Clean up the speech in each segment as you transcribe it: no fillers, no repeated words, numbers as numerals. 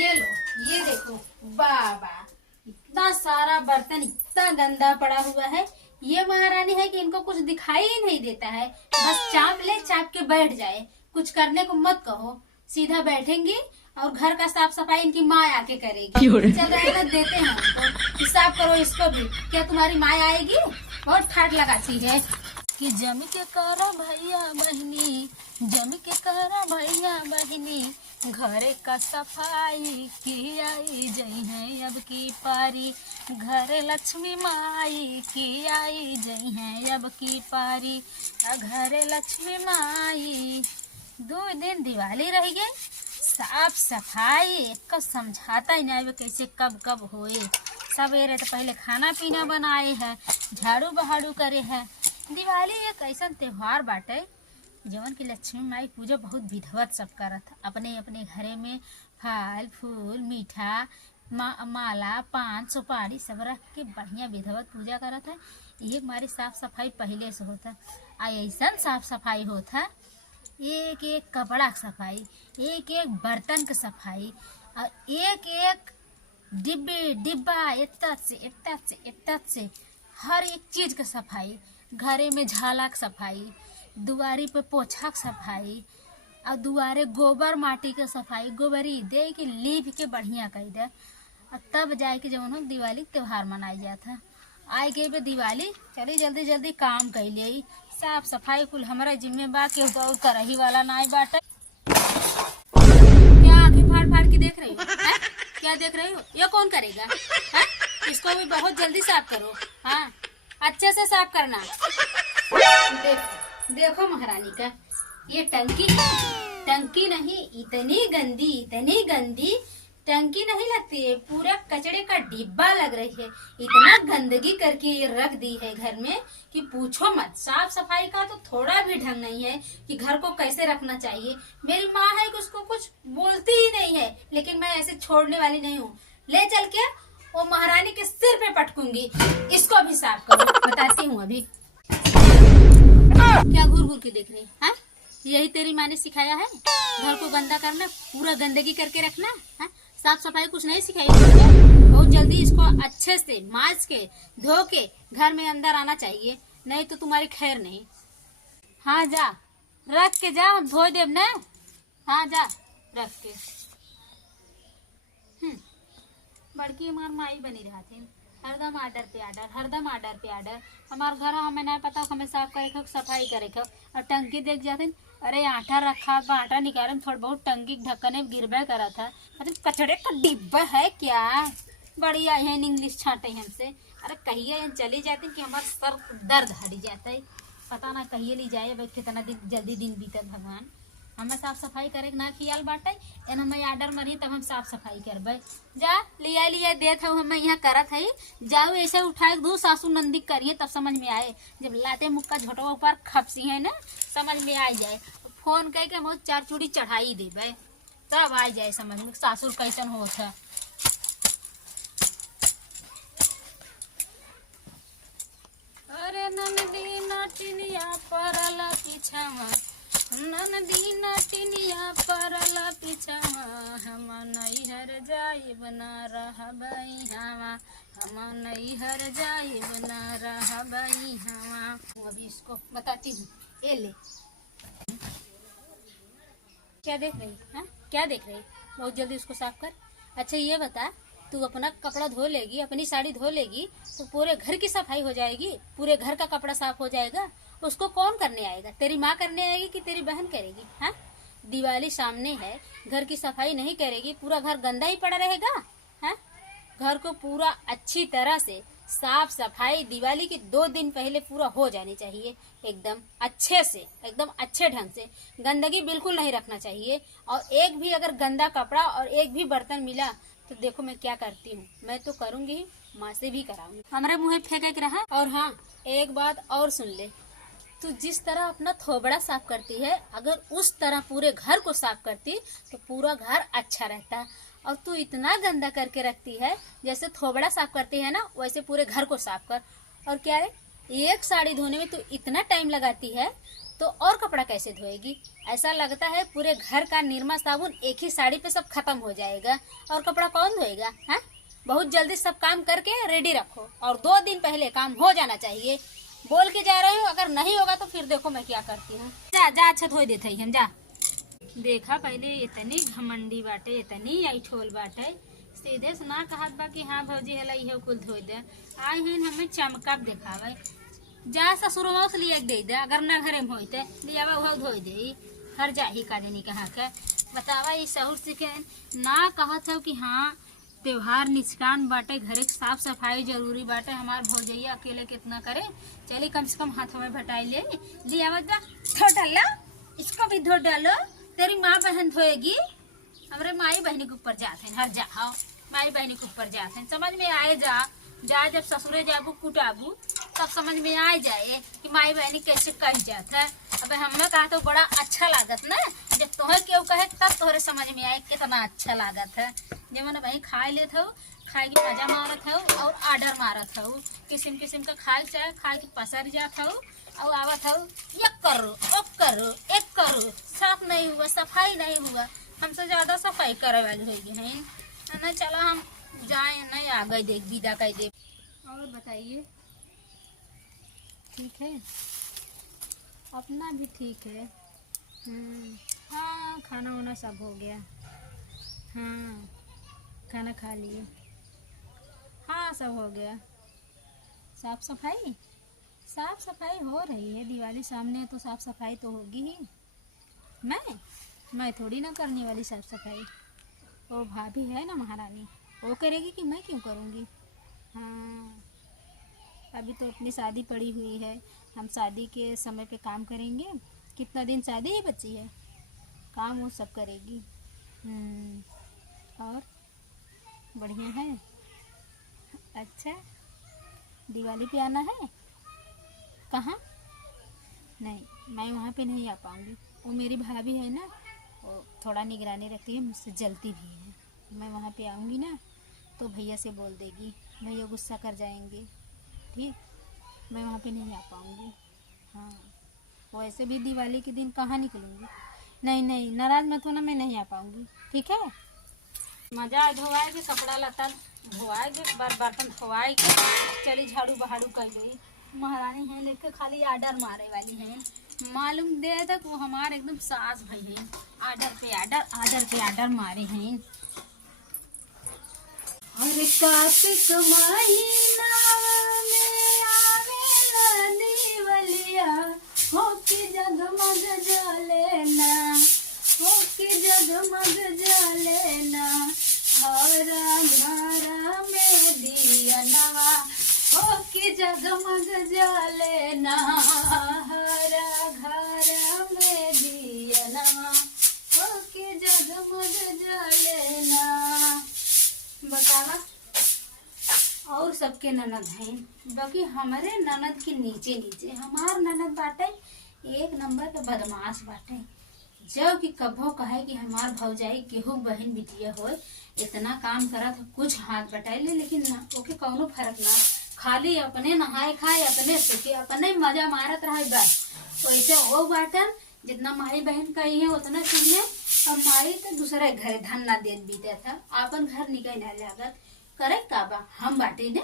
ये लो, ये देखो। बाबा, इतना सारा बर्तन इतना गंदा पड़ा हुआ है। ये महारानी है कि इनको कुछ दिखाई ही नहीं देता है। बस चाप ले, चाप के बैठ जाए। कुछ करने को मत कहो, सीधा बैठेंगी और घर का साफ सफाई इनकी माँ आके करेगी। चल रहेगा, देते हैं हमको। साफ करो इसको भी। क्या तुम्हारी माँ आएगी? बहुत ठाट लगाती है कि जमी के करो भैया बहनी, जमी के करो भैया बहनी, घरे का सफाई की आई जई है अब की पारी, घरे लक्ष्मी माई की आई जई है अब की पारी, घरे लक्ष्मी माई। 2 दिन दिवाली रह गई, साफ सफाई एक समझाता ही नहीं कैसे कब कब होए। सवेरे तो पहले खाना पीना बनाए है, झाड़ू बहाड़ू करे है। दिवाली एक ऐसा त्योहार बाटे जवन की लक्ष्मी माई पूजा बहुत विधवत सब करत। अपने अपने घरे में फल फूल मीठा माला पान सुपारी सब रख के बढ़िया विधवत पूजा करत है। ये हमारी साफ सफाई पहले से होता, ऐसा साफ सफाई होता, एक एक कपड़ा की सफाई, एक एक बर्तन की सफाई, और एक एक डिब्बा इतना से हर एक चीज की सफाई। घरे में झाला की सफाई, दुआरी पे पोछा की सफाई, और दुआरे गोबर माटी के सफाई, गोबरी दे के लीप के बढ़िया कर दे, और तब जाए के जब उन्होंने दिवाली त्योहार मनाई जाता। आए गए बे दिवाली, चली जल्दी जल्दी काम कर ले। साफ सफाई कुल हमारा जिम्मेवार के दौड़ कर रही वाला नाई बाटे। क्या आंखें फाड़ फाड़ के देख रही हो? है? क्या देख रही हो? ये कौन करेगा? है? इसको भी बहुत जल्दी साफ करो। हाँ, अच्छे से साफ करना। देखो महारानी का ये टंकी नहीं, इतनी गंदी टंकी नहीं लगती है, पूरा कचड़े का डिब्बा लग रही है। इतना गंदगी करके ये रख दी है घर में कि पूछो मत। साफ सफाई का तो थोड़ा भी ढंग नहीं है कि घर को कैसे रखना चाहिए। मेरी माँ है कि उसको कुछ बोलती ही नहीं है, लेकिन मैं ऐसे छोड़ने वाली नहीं हूँ। ले चल के वो महारानी के सिर पे पटकूंगी। इसको भी साफ करो, बताती हूँ अभी। क्या घूर घूर के देख रही है? यही तेरी माँ ने सिखाया है घर को गंदा करना, पूरा गंदगी करके रखना है? साफ सफाई कुछ नहीं सिखाई। बहुत जल्दी इसको अच्छे से मांज के धो के घर में अंदर आना चाहिए, नहीं तो तुम्हारी खैर नहीं। हाँ जा, रख के जा, हम धो देव ना। हाँ जा, रख के। बड़की हमार माई बनी रहा थे, हरदम आर्डर पे आर्डर। हमार घर हमें नहीं पता, हमें साफ करे सफाई करे और टंकी देख जाते। अरे आटा रखा, आटा निकाले थोड़ा बहुत, टंकी ढक्कन गिरबे करा था। मतलब कचड़े का डिब्बा है क्या? बढ़िया है इंग्लिश छाटे हमसे। अरे कहिए चली जाती कि हमारा सर दर्द हट जाता है। पता ना कहिए ली जाए भाई, कितना दिन जल्दी दिन बीतत भगवान। हमें साफ सफाई करे ना खियाल बाटे, एन हमें आर्डर मरी तब हम साफ सफाई करबे। जा लिया देत हूँ, हमें यहाँ करत है। जाओ ऐसे उठाए दो, सासू नंदी करिए तब समझ में आए। जब लाते मुक्का झोटवा ऊपर खपसी है ना, समझ में आ जाए। फोन कह के हम 4 चूड़ी चढ़ाई देवे, तब आ जाए समझ में सासुर कैसन होत है। अरे ननदी नटिनिया परला पीछावा, ननदी नटिनिया परला पीछावा, हम नैहर जाइब ना रहबई हवा, हम नैहर जाइब ना रहबई हवा। अभी इसको बताती हूँ, ये ले। क्या देख रही है? क्या देख रही? बहुत जल्दी उसको साफ कर। अच्छा ये बता, तू अपना कपड़ा धो लेगी, अपनी साड़ी धो लेगी तो पूरे घर की सफाई हो जाएगी, पूरे घर का कपड़ा साफ हो जाएगा। उसको कौन करने आएगा? तेरी माँ करने आएगी कि तेरी बहन करेगी? हाँ, दिवाली सामने है, घर की सफाई नहीं करेगी, पूरा घर गंदा ही पड़ा रहेगा। हाँ, घर को पूरा अच्छी तरह से साफ सफाई दिवाली के 2 दिन पहले पूरा हो जानी चाहिए, एकदम अच्छे से, एकदम अच्छे ढंग से। गंदगी बिल्कुल नहीं रखना चाहिए। और एक भी अगर गंदा कपड़ा और एक भी बर्तन मिला तो देखो मैं क्या करती हूँ, मैं तो करूंगी, माँ से भी कराऊंगी। हमारे मुँह फेंक के रहा। और हाँ, एक बात और सुन ले, तू जिस तरह अपना थोबड़ा साफ करती है, अगर उस तरह पूरे घर को साफ करती तो पूरा घर अच्छा रहता। और तू इतना गंदा करके रखती है, जैसे थोबड़ा साफ करती है ना, वैसे पूरे घर को साफ कर। और क्या है, एक साड़ी धोने में तू इतना टाइम लगाती है, तो और कपड़ा कैसे धोएगी। ऐसा लगता है पूरे घर का निरमा साबुन एक ही साड़ी पे सब खत्म हो जाएगा और कपड़ा कौन धोएगा। है बहुत जल्दी सब काम करके रेडी रखो और 2 दिन पहले काम हो जाना चाहिए। बोल के जा रही हूँ, अगर नहीं होगा तो फिर देखो मैं क्या करती हूँ। जा जा अच्छा धोई देते ही हम। जा देखा पहले इतनी घमंडी बाटे, इतनी ऐठोल बाटे, सीधे से ना कहत बा कि हाँ भौजी हला इहो कुल धोई दे। आई हैं हमें चमका दिखावे। जा ससुरवा से लिया दे दे, अगर ना घरे में होते लियावा वह धोई दे। हर जाही का जनी कहा के बतावा। ये सहूर सीखे ना कहत हो कि हाँ त्योहार निचकान बाटे, घरे साफ सफाई जरूरी बाटे। हमार भौजैया अकेले कितना करे, चलिए कम से कम हाथों में भटाई ले लियावा। धो डालो, इसको भी धो डालो, तेरी माँ बहन धोएगी। हमारे माई बहनी के ऊपर जाते हैं। हर जाओ माई बहनी के ऊपर जाते हैं। समझ में आए जा जब ससुरे जाबू कुटाबू तब समझ में आ जाए कि माई बहनी कैसे कह जाता है। अब हमें कहा तो बड़ा अच्छा लागत ना, जब तुम्हें क्यों कहे तब तोहरे समझ में आए कितना अच्छा लागत है। जब मैंने वही खाए लेते हो, खाए की मजा मारत हो और ऑर्डर मारत हो, किस्म किस्म का खाए चाहे खाए की पसर जात हो और आवत हो एक करो ओ करो एक करो। साफ नहीं हुआ, सफाई नहीं हुआ, हमसे ज्यादा सफाई करे वाली होगी है ना। चलो हम जाए नहीं, आ गई देख विदा कर दे। और बताइए ठीक है, अपना भी ठीक है। हाँ खाना वाना सब हो गया। हाँ खाना खा लिए। हाँ सब हो गया। साफ सफाई हो रही है। दिवाली सामने है तो साफ सफाई तो होगी ही। मैं थोड़ी ना करने वाली साफ सफाई, वो भाभी है ना महारानी, वो करेगी कि मैं क्यों करूँगी। हाँ अभी तो अपनी शादी पड़ी हुई है, हम शादी के समय पे काम करेंगे। कितना दिन शादी ही बची है, काम वो सब करेगी। और बढ़िया है। अच्छा दिवाली पे आना है। कहाँ? नहीं मैं वहाँ पे नहीं आ पाऊँगी। वो मेरी भाभी है ना, वो थोड़ा निगरानी रखती है, मुझसे जलती भी है। मैं वहाँ पे आऊँगी ना तो भैया से बोल देगी, भैया गुस्सा कर जाएंगे। ठीक मैं वहाँ पे नहीं आ पाऊँगी। हाँ वैसे भी दिवाली के दिन कहाँ निकलूँगी। नहीं नाराज़ मत होना, मैं नहीं आ पाऊँगी। ठीक है मज़ा धोवाए के कपड़ा लता धोवाए के बर्तन धोवाए के चली झाड़ू बहाड़ू कर गई। महारानी है लेके खाली ऑर्डर मारे वाली है। मालूम दे तक वो हमारे एकदम सास भाई है, ऑर्डर पे ऑर्डर मारे हैं। हर कार्तिक महीना में आवेला दिवलिया, हो के जगमग जलेना, हो के जगमग जलेना। हरा घरा में दियनवा, हो के जगमग जलेना। हरा घरा में दियनवा, हो के जगमग जलेना। बतावा और सबके ननद हैं, बाकी हमारे ननद के नीचे हमार ननद बाटे एक नंबर के बदमाश बाटे। जब कि कभो कहे कि हमार भौजाई केहू बहन बिटिया हो इतना काम करत कुछ हाथ बटाई ले, लेकिन ना ओके कौनो फर्क ना, खाली अपने नहाए खाए अपने सुखे अपने मजा मारत रहे बस। वैसे वो बाटन जितना माई बहन कही है उतना चाहिए। और माई तो दूसरे घर धन ना दे बीते था, अपन घर निकल ना लागत करे का बा। हम बाटे ने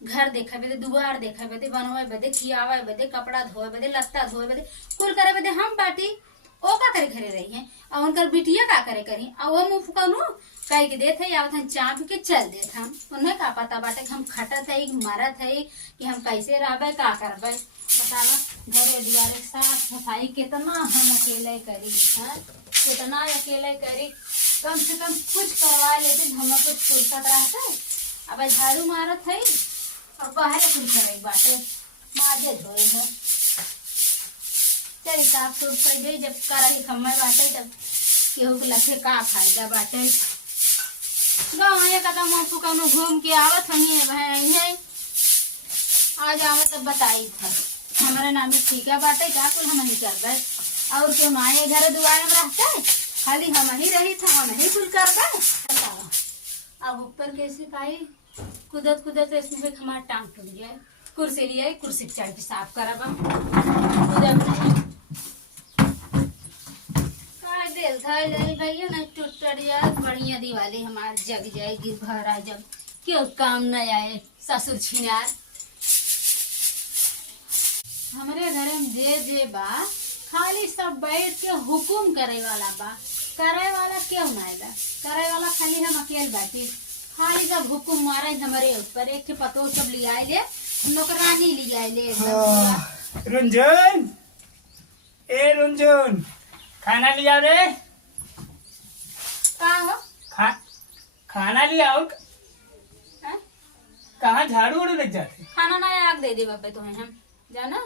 घर देखे बदे, दुआर देखे बदे, बनवाए बदे, खियावे बदे, कपड़ा धोए बदे, लत्ता धोए बदे, कुल करे बदे हम बाटी। ओ का करे घरे रही है और उनकर बिटिया का करे करी और वो मुँह फुकानू कह के देते या चाप के चल देते। हम उन्हें का पता बाटे हम खटत है मरत है कि हम कैसे रहबे का करबे। बतावा घरे दुआरे साफ सफाई कितना हम अकेले करी है, कितना अकेले करी। कम से कम कुछ करवा लेते हमें कुछ फुर्सत रहते। अब झाड़ू मारत है और बाहर कुछ करे बाटे माजे धोए है। चल साफ सूफ कर दे जब करही खम्मे बाटे तब केहू के लखे का फायदा बाटे। गाँव ये कदम कौनो घूम के आवत हम है आज आवत तब बताई था हमारे नाम ठीक है बाटे क्या कुल हम ही कर और क्यों ना ये घर दुआरे में रहते खाली हम ही रही था, हम ही कुल कर गए। अब ऊपर कैसे पाई कुदत कुदत इसमें हमारा टांग टूट गया। कुर्सी लिया कुर्सी चढ़ के साफ करा कूदब नहीं तेल धार ले भैया ना टूटरिया बढ़िया दिवाली हमार जग जाएगी घर आ जब क्यों काम न आए ससुर छिनार हमारे घर में जे बा खाली सब बैठ के हुकुम करे वाला बा करे वाला क्यों ना आएगा करे वाला खाली हम अकेले बैठी खाली सब हुकुम मारे हमारे ऊपर एक के पतो सब लिया ले नौकरानी लिया ले रुंझुन ए रुंझुन खाना लिया रे का हो खाना लिया और कहाँ झाड़ू उड़ू लग जाते खाना ना आग दे दे बापे तुम्हें हम जाना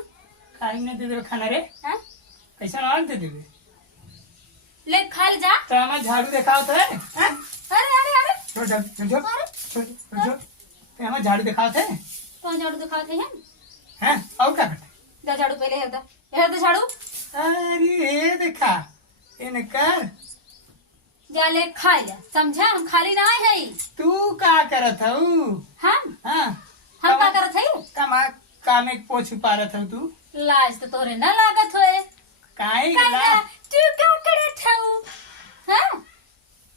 खाई नहीं दे देवे खाना रे कैसा आग दे देवे ले खा ले जा तो हमारे झाड़ू दिखाओ तो है अरे अरे अरे छोड़ हमारे झाड़ू दिखाओ थे कौन झाड़ू दिखाते हैं हैं और क्या करते दा झाड़ू पहले हेर दा झाड़ू अरे ये देखा इनकर जा ले खा ले समझा हम खाली ना है तू का करत हूँ हम हाँ हम का करत है काम एक पोछ पा रहा था तू लाज तो तोरे ना लागत होए काहे काला तू का करत हऊ हां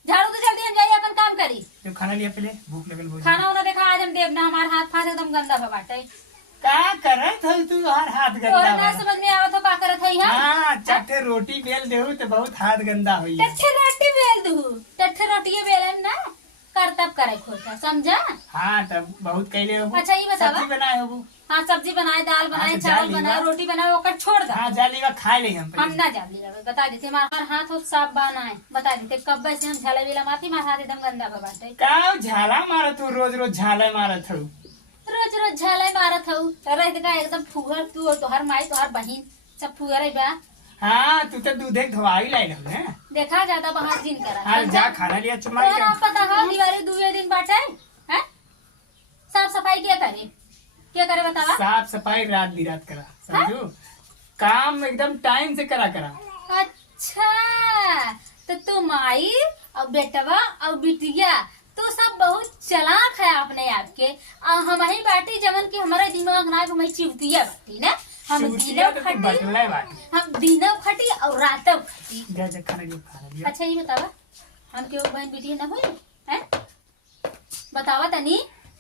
झाड़ू तो जल्दी हम जाइए अपन काम करी जो खाना लिया पहले भूख लगल बहुत खाना वाला देखा आज हम देव ना हमार हाथ फाड़ एकदम गंदा बाटे का करत हऊ तू हर हाथ तोरे गंदा ना समझ में आवत हो का करत है हम हाँ चट्टे रोटी बेल देहू तो बहुत हाथ गंदा हुई टट्ठे रोटी बेल दू टट्ठे रोटी बेलन ना करतब करे खोटा समझा हाँ तब बहुत कैले हो अच्छा ये बतावा सब्जी बनाए हो हाँ सब्जी बनाए दाल बनाए तो चावल जा बनाए लीवा। रोटी बनाए ओकर छोड़ दा हाँ जाली वा खा ले हम हम ना जान लिया बता देते हमारा हाथ हो साफ बनाए बता देते कब से हम झाला वेला माथी मार हाथ एकदम गंदा बाटे का झाला मारत हूँ रोज रोज झाला मारत हूँ रोज रोज झाला मारत हूँ रह का एकदम फुहर तू और तोहर माई तोहर बहिन सब फुहर है बा हाँ तू तो दूधे धोवाई लाई है देखा ज्यादा बाहर दिन करा हाँ जा खाना लिया चुमा और आप पता हो दिवाली दुए दिन बाटे हैं साफ सफाई क्या करे बतावा साफ सफाई रात बिरात करा समझो काम एकदम टाइम से करा अच्छा तो तू माई और बेटवा और बिटिया तो सब बहुत चलाक है अपने आप के और हम ही बाटी जमन की हमारे दिमाग ना हमें चिवतिया बाटी ना हम दिनों खटी हम दिनों खटी और रातों खटी जा जा खाना लिया अच्छा ये बतावा हम क्यों बहन बिटिया ना हुई हैं बतावा तनी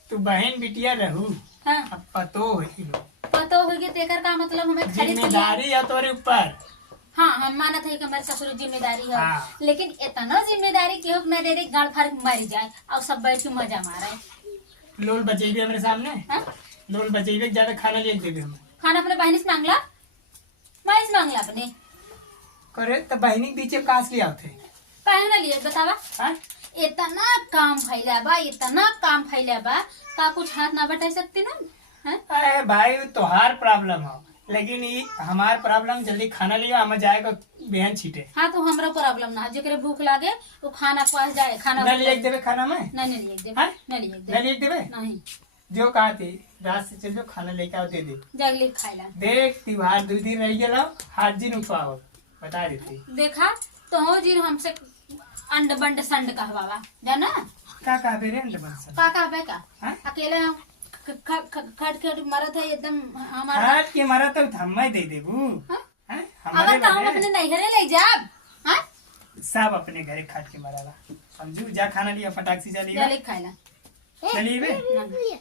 तू बहन बिटिया रहू हाँ अब पतो है पतो होगी तेकर का मतलब हमें खाली जिम्मेदारी है तोरे ऊपर हाँ हम मानत है कि हमारे ससुर जिम्मेदारी है हाँ। लेकिन इतना जिम्मेदारी केहू न दे दे गाड़ फाड़ मर जाए और सब बैठ के मजा मारे लोल बचेबे मेरे सामने हाँ? लोल बचेबे ज्यादा खाना ले देबे हम खाना अपने बहनी से मांगला माई से मांगला अपने करे तो बहनी के पीछे कास लिया थे काहे ना लिए बतावा हाँ? इतना काम फैला बा का कुछ हाथ ना बटा सकती ना हाँ? अरे भाई तोहार प्रॉब्लम हो लेकिन ये हमार प्रॉब्लम जल्दी खाना लिया हम जाएगा बेहन छीटे हाँ तो हमरा प्रॉब्लम ना जेकरे भूख लागे वो खाना पास जाए खाना न लिए देवे खाना में नहीं लिए दे हाँ? नहीं लिए न दे लिए देवे नहीं जो कहा थी रात से चल जो खाना लेके आओ दे दे जगली खाइला देख त्योहार 2 दिन रह गया हाथ दिन उठवाओ बता देती देखा तो हो जी हमसे अंड बंड संड कहवावा जाना का कहबे रे अंडमान का कहबे का हाँ? अकेले हम खट खट मरत है एकदम हमारा हाथ के मारा तो हम दे देबू हाँ? हैं? अगर तो हम अपने नैहरे ले जाब हाँ सब अपने घरे खाट के मारा समझू जा खाना लिया फटाक से चलिए जल्दी खाइला चलिए बे नहीं।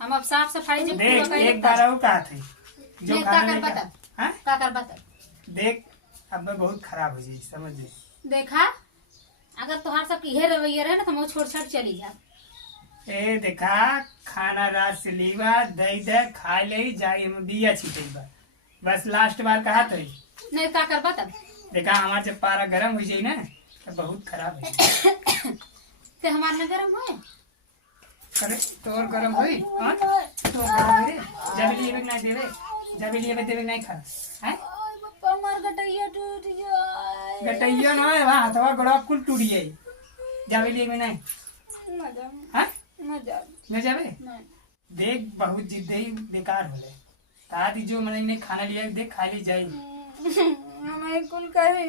हम अब साफ सफाई जब देख पूरा एक बार और कहा थी जो देख, खाना का कर लेके बता। हाँ? का कर बता देख अब मैं बहुत खराब हो जाए समझ ले देखा अगर तुहार सब इहे रवैया रहे ना तो हम छोड़ छाड़ चली जा ए देखा खाना रात से लीवा दई दे खा ले जाए में बिया छिटे बस लास्ट बार कहा थी नहीं का कर बता देखा हमार जब पारा गर्म हो जाए ना तो बहुत खराब है ते हमार में गरम है करे तोर गरम होई हां तो गरम रे जब लिए नहीं देवे जब लिए देवे नहीं खा हैं पप्पा मार गटैया टूट जाए गटैया ना है वहां हथवा गोड़ा कुल टूट जाए जब लिए में नहीं ना जा हैं ना जा ले जावे नहीं देख बहुत जिद्दी बेकार होले तादी जो मैंने नहीं खाना लिया देख खा ली जाए हमें कुल करे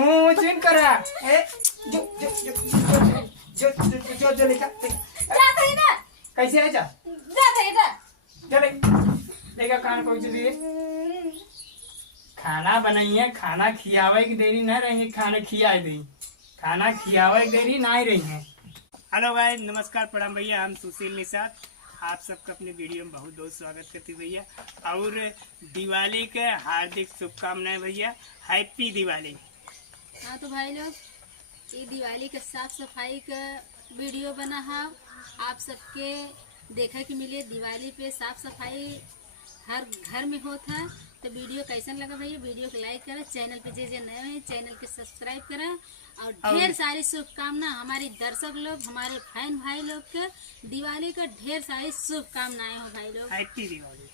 ओ चिन करा ए जो लेका जाता है ना कैसे है जा जाता है ना चले लेका कान पहुंच दिए खाना बनाइए, खाना खियावे की देरी न रही, खाना खियाए दी, खाना खियावे की देरी ना ही रही है। हेलो भाई, नमस्कार, प्रणाम भैया। हम सुशील निषाद आप सबका अपने वीडियो में बहुत बहुत स्वागत करते भैया। और दिवाली के हार्दिक शुभकामनाएं भैया। हैप्पी दिवाली। हाँ तो भाई लोग, ये दिवाली के साफ सफाई का वीडियो बना है। आप सबके देखा कि मिले दिवाली पे साफ सफाई हर घर में होता है। तो वीडियो कैसन लगा भैया? वीडियो को लाइक करें, चैनल पे जे नए हैं चैनल के सब्सक्राइब करें, और ढेर सारी शुभकामना हमारे दर्शक लोग, हमारे फैन भाई लोग के दिवाली का ढेर सारी शुभकामनाएं हो भाई लोग। हैप्पी दिवाली।